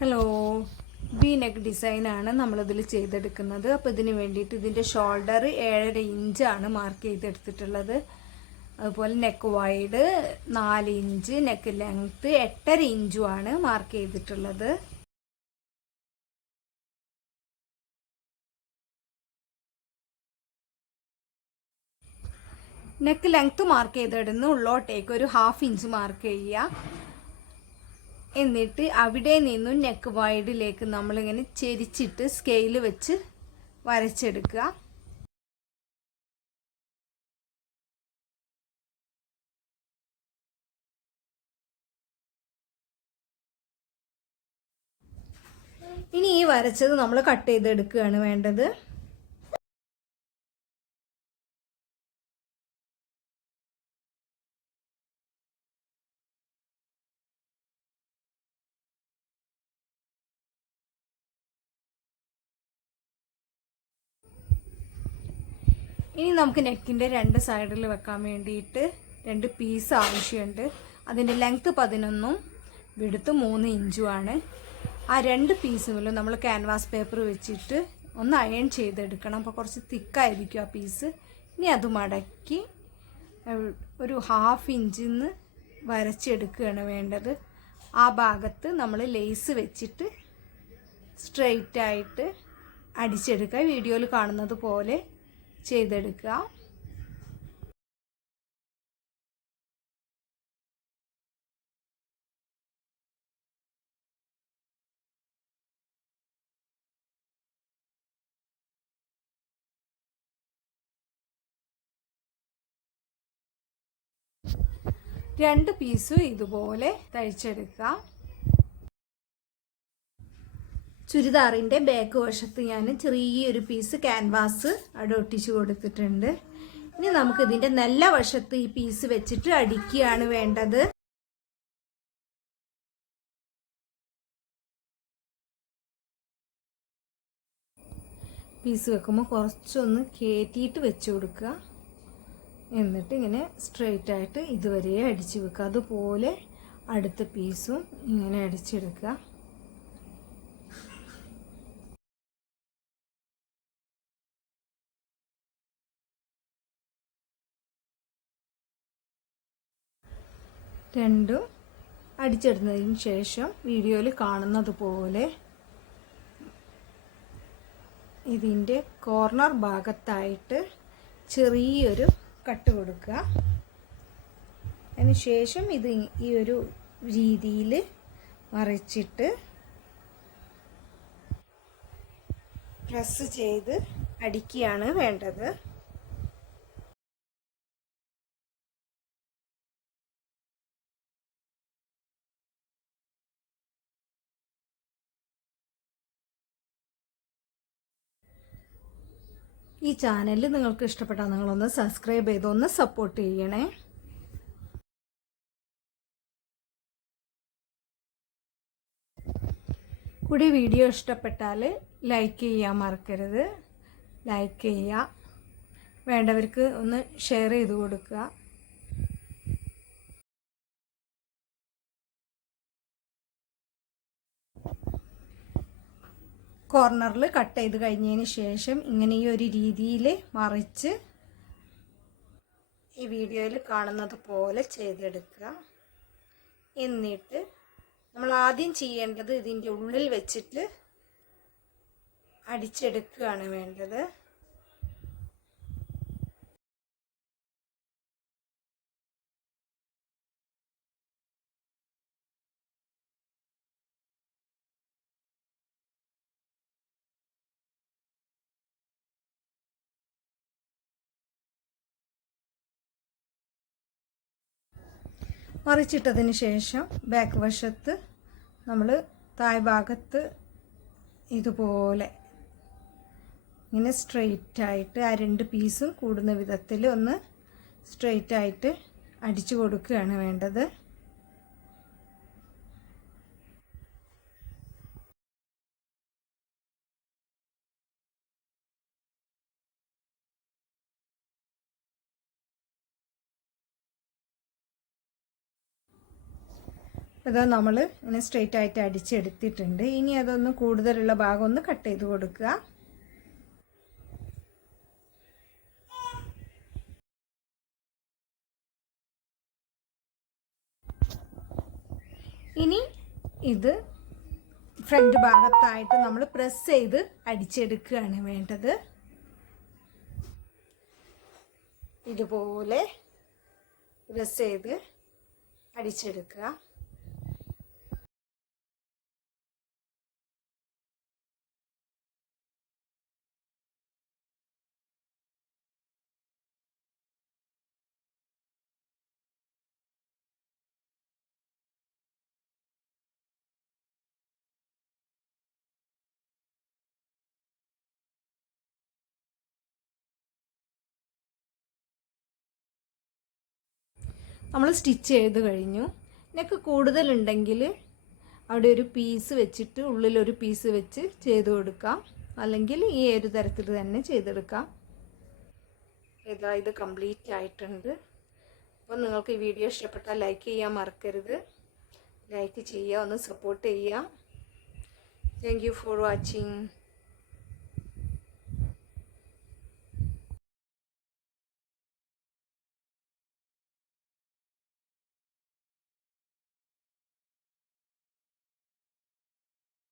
Hello, V neck ഡിസൈനാണ് നമ്മളിതിൽ ചെയ്തെടുക്കുന്നത്. അപ്പോൾ ഇതിന് വേണ്ടിയിട്ട് ഇതിൻ്റെ ഷോൾഡർ 7.5 ഇഞ്ചാണ് മാർക്ക് ചെയ്തെടുത്തിട്ടുള്ളത്. അതുപോലെ neck wide 4 inch, neck length 8.5 ഇഞ്ചുമാണ് മാർക്ക് ചെയ്തിട്ടുള്ളത്. നെക്ക് ലെങ്ത്ത് മാർക്ക് ചെയ്തിടുന്ന ഉള്ളോട്ടേക്ക് ഒരു 1/2 ഇഞ്ച് മാർക്ക് ചെയ്യുക. എന്നിട്ട് അവിടെ നിന്നും നെക്ക് വൈഡിലേക്ക് നമ്മളിങ്ങനെ ചെരിച്ചിട്ട് സ്കെയിൽ വെച്ച് വരച്ചെടുക്കുക. ഇനി ഈ വരച്ചത് നമ്മൾ കട്ട് ചെയ്തെടുക്കുകയാണ് വേണ്ടത്. ഇനി നമുക്ക് നെക്കിൻ്റെ 2 സൈഡിൽ വെക്കാൻ വേണ്ടിയിട്ട് 2 പീസ് ആവശ്യമുണ്ട്. അതിൻ്റെ ലെങ്ത്ത് 11ഉം വിഡ്ത്ത് 3 ഇഞ്ചുമാണ്. ആ 2 പീസുകളും നമ്മൾ ക്യാൻവാസ് പേപ്പർ വെച്ചിട്ട് ഒന്ന് അയൺ ചെയ്തെടുക്കണം. അപ്പോൾ കുറച്ച് തിക്കായിരിക്കും ആ പീസ്. ഇനി അത് മടക്കി ഒരു 1/2 ഇഞ്ചിൽ നിന്ന് വരച്ചെടുക്കുകയാണ് വേണ്ടത്. ആ ഭാഗത്ത് നമ്മൾ ലേസ് വെച്ചിട്ട് സ്ട്രെയിറ്റ് ആയിട്ട് അടിച്ചെടുക്കുക. വീഡിയോയിൽ കാണുന്നത് പോലെ ചെയ്തെടുക്കുക. രണ്ട് പീസും ഇതുപോലെ തയ്ച്ചെടുക്കുക. ചുരിദാറിൻ്റെ ബാക്ക് വശത്ത് ഞാൻ ചെറിയൊരു പീസ് ക്യാൻവാസ് അവിടെ ഒട്ടിച്ച് കൊടുത്തിട്ടുണ്ട്. ഇനി നമുക്ക് ഇതിൻ്റെ നല്ല വശത്ത് ഈ പീസ് വെച്ചിട്ട് അടിക്കുകയാണ് വേണ്ടത്. പീസ് വെക്കുമ്പോൾ കുറച്ചൊന്ന് കയറ്റിയിട്ട് വെച്ച് കൊടുക്കുക. എന്നിട്ട് ഇങ്ങനെ സ്ട്രെയിറ്റ് ആയിട്ട് ഇതുവരെ അടിച്ച് വെക്കുക. അതുപോലെ അടുത്ത പീസും ഇങ്ങനെ അടിച്ചെടുക്കുക. രണ്ടും അടിച്ചെടുത്തതിന് ശേഷം വീഡിയോയിൽ കാണുന്നത് പോലെ ഇതിൻ്റെ കോർണർ ഭാഗത്തായിട്ട് ചെറിയൊരു കട്ട് കൊടുക്കുക. അതിന് ശേഷം ഇത് ഈ ഒരു രീതിയിൽ മറിച്ചിട്ട് പ്രസ് ചെയ്ത് അടിക്കുകയാണ് വേണ്ടത്. ഈ ചാനൽ നിങ്ങൾക്ക് ഇഷ്ടപ്പെട്ടാൽ നിങ്ങളൊന്ന് സബ്സ്ക്രൈബ് ചെയ്ത് ഒന്ന് സപ്പോർട്ട് ചെയ്യണേ. കൂടി വീഡിയോ ഇഷ്ടപ്പെട്ടാൽ ലൈക്ക് ചെയ്യാൻ മറക്കരുത്. ലൈക്ക് ചെയ്യുക, വേണ്ടവർക്ക് ഒന്ന് ഷെയർ ചെയ്ത് കൊടുക്കുക. കോർണറിൽ കട്ട് ചെയ്ത് കഴിഞ്ഞതിന് ശേഷം ഇങ്ങനെ ഈ ഒരു രീതിയിൽ മറിച്ച് ഈ വീഡിയോയിൽ കാണുന്നത് പോലെ ചെയ്തെടുക്കുക. എന്നിട്ട് നമ്മൾ ആദ്യം ചെയ്യേണ്ടത് ഇതിൻ്റെ ഉള്ളിൽ വെച്ചിട്ട് അടിച്ചെടുക്കുകയാണ് വേണ്ടത്. മറിച്ചിട്ടതിന് ശേഷം ബാക്ക് വശത്ത് നമ്മൾ താഴ്ഭാഗത്ത് ഇതുപോലെ ഇങ്ങനെ സ്ട്രെയിറ്റ് ആയിട്ട് ആ 2 പീസും കൂടുന്ന വിധത്തിൽ ഒന്ന് സ്ട്രെയിറ്റ് ആയിട്ട് അടിച്ചു കൊടുക്കുകയാണ് വേണ്ടത്. ഇത് നമ്മൾ ഇങ്ങനെ സ്ട്രെയിറ്റ് ആയിട്ട് അടിച്ചെടുത്തിട്ടുണ്ട്. ഇനി അതൊന്ന് കൂടുതലുള്ള ഭാഗം ഒന്ന് കട്ട് ചെയ്ത് കൊടുക്കുക. ഇനി ഇത് ഫ്രണ്ട് ഭാഗത്തായിട്ട് നമ്മൾ പ്രസ് ചെയ്ത് അടിച്ചെടുക്കുകയാണ് വേണ്ടത്. ഇതുപോലെ പ്രസ് ചെയ്ത് അടിച്ചെടുക്കുക. നമ്മൾ സ്റ്റിച്ച് ചെയ്ത് കഴിഞ്ഞു. നെക്ക് കൂടുതലുണ്ടെങ്കിൽ അവിടെ ഒരു പീസ് വെച്ചിട്ട് ഉള്ളിലൊരു പീസ് വെച്ച് ചെയ്ത് കൊടുക്കാം, അല്ലെങ്കിൽ ഈ ഒരു തരത്തിൽ തന്നെ ചെയ്തെടുക്കാം. ഇതാ ഇത് കംപ്ലീറ്റ് ആയിട്ടുണ്ട്. അപ്പോൾ നിങ്ങൾക്ക് ഈ വീഡിയോ ഇഷ്ടപ്പെട്ടാൽ ലൈക്ക് ചെയ്യാൻ മറക്കരുത്. ലൈക്ക് ചെയ്യുക, ഒന്ന് സപ്പോർട്ട് ചെയ്യുക. Thank you for watching.